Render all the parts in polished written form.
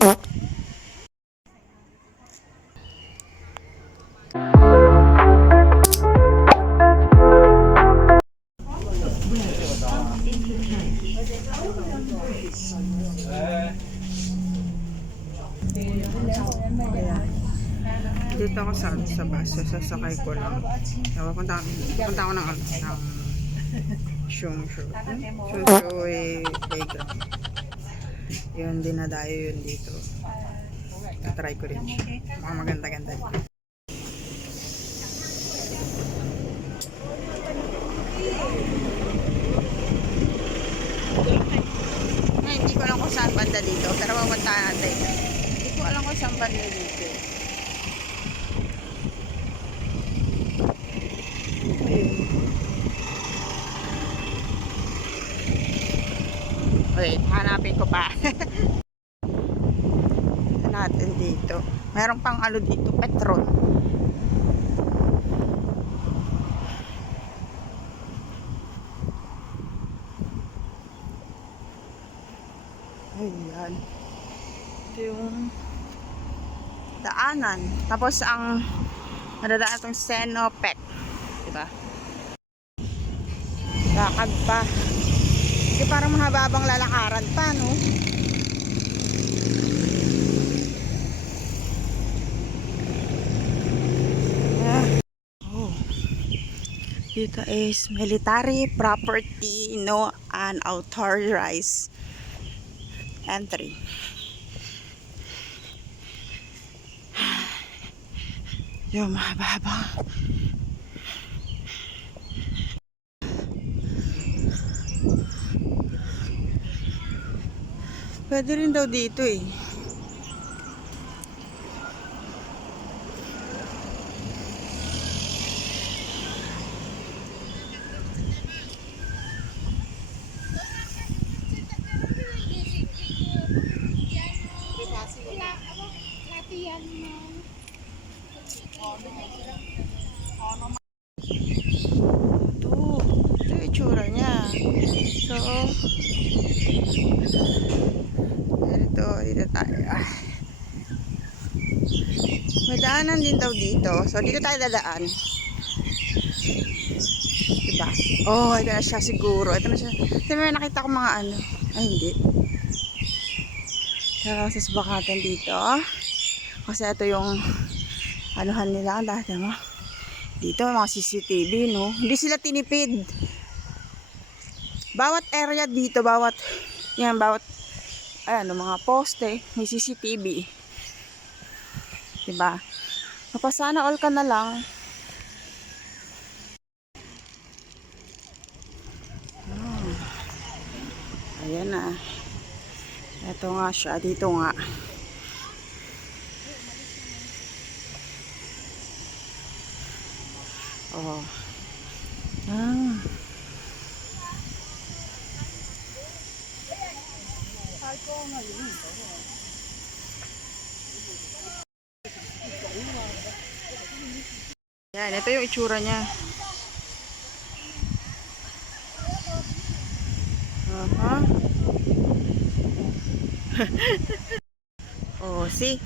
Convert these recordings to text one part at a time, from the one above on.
Dito ako sa bus, sasakay ko lang. Papunta ako ng Shum playground. Yun, dinadayo yun dito. Try ko rin siya. Mga maganda-ganda dito. Hindi ko alam kung saan banda dito, pero mapuntahan natin. Hindi ko alam kung saan banda dito. Wait, hanapin ko pa. Natin dito. Meron pang ano dito, Petron. Ayan. Ito yung daanan. Tapos ang madadaan itong Senopec. Diba? Lakad pa. Kasi parang mahababang lalakaran pa, no? Oh. Dito is military property, no unauthorized entry. Yung mahaba. Pwede rin daw dito eh. Ito yung itsura niya. So, dito tayo. May daanan din daw dito. So, dito tayo dadaan. Diba? Oh, ito na siya siguro. Ito na siya. Kasi may nakita ko mga ano. Ay, hindi. Tara sa subakatan dito. Kasi ito yung anuhan nila. Dahil mo. Dito mga CCTV, no? Hindi sila tinipid. Bawat area dito, bawat ayan, mga poste, may CCTV. Diba? Mapasana all ka na lang. Ayan na. Ito nga siya. Dito nga. Oh. Yan, ito yung itsura niya. Oh, see?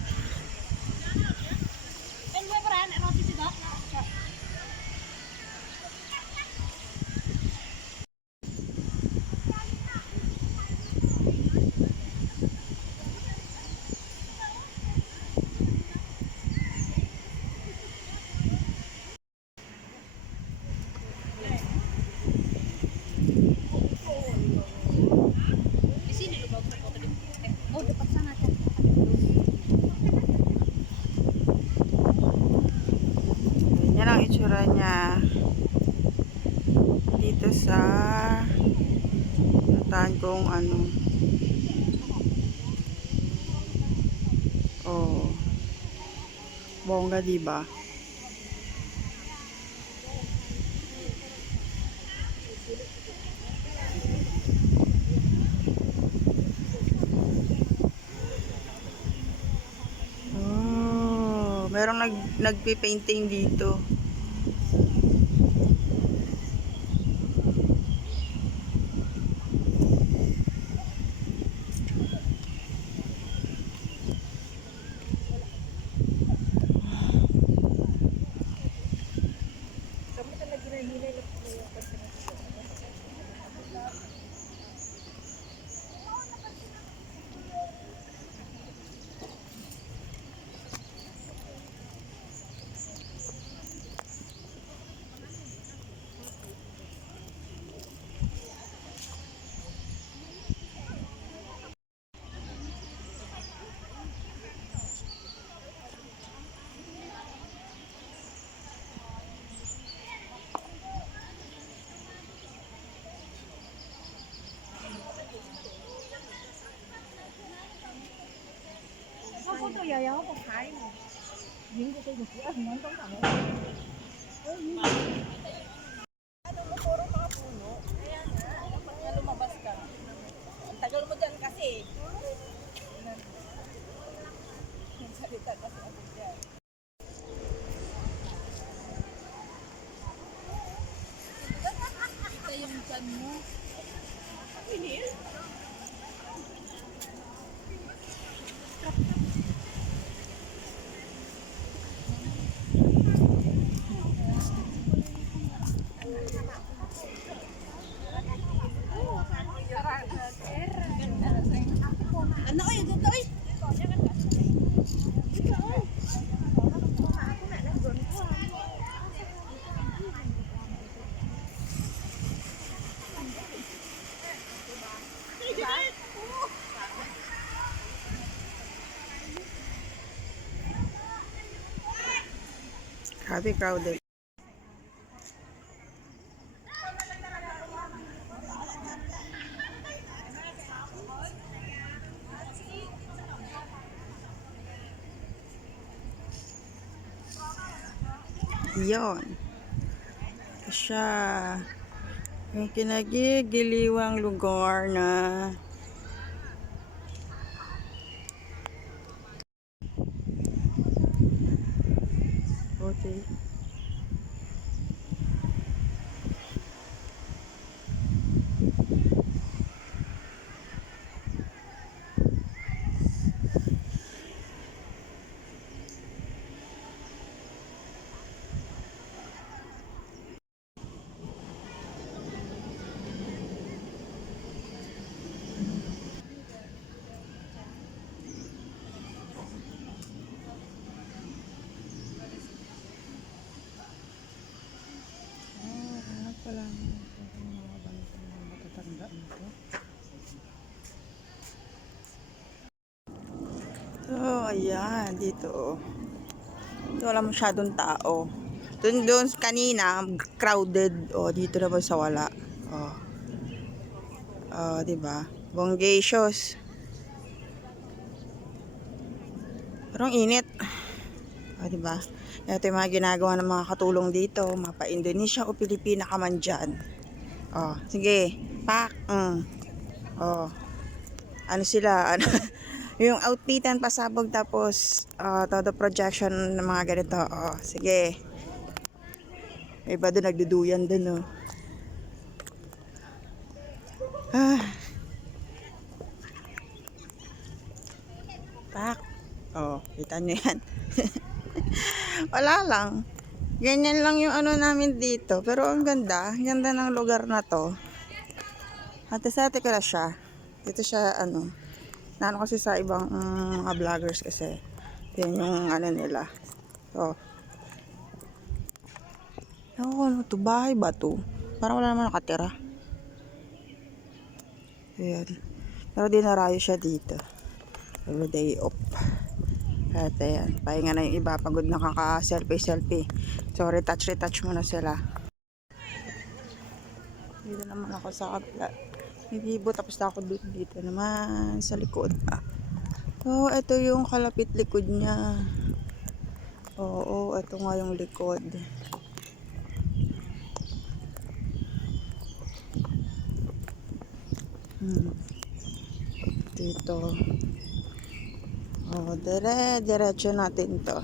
Yan ang itsura niya dito sa nataan kong ano. Oh, bongga diba? Oh, merong nagpi-painting dito. 又有個牌喎，影個幾個字啊，唔揾到㗎。Ano mo, puro mga puno. Kaya nga, dapat nga lumabas ka. Ang tagal mo dyan kasi. Salita kasi ako dyan. Kita yung chan mo. Pinil? Ano ay dito ay? Grabe crowded. Yon. Ito siya. Yung kinagigiliwang lugar na okay. So, ayan, dito. Dito wala masyadong tao. Doon kanina, crowded. O, dito naman sa wala. O, diba? Bonggacious. Pero ang init. O, diba? Ito yung mga ginagawa ng mga katulong dito. Mapa Indonesia o Pilipina ka man dyan. O, sige. Pak. O. Ano sila? Ano? Yung outfitan pasabog tapos todo projection ng mga ganito. O, sige. May iba doon nagduduyan doon. Pak. Oh, kita nyo yan. Wala lang. Ganyan lang yung ano namin dito. Pero ang ganda. Ganda ng lugar na to. Ate-sate ko na siya. Dito siya, naano kasi sa ibang mga vloggers kasi. Yan yung ano nila. So. Ano to? Bahay ba to? Parang wala naman nakatira. Ayan. Pero dinarayo siya dito. Everyday off. At ayan, pahinga na yung iba, pagod na kaka-selfie. So, retouch muna sila. Dito naman ako sa kabila. May bibo, tapos na ako dito naman sa likod. So, ito yung kalapit likod niya. Oo, ito nga yung likod. Dito. Oh, diretso natin to.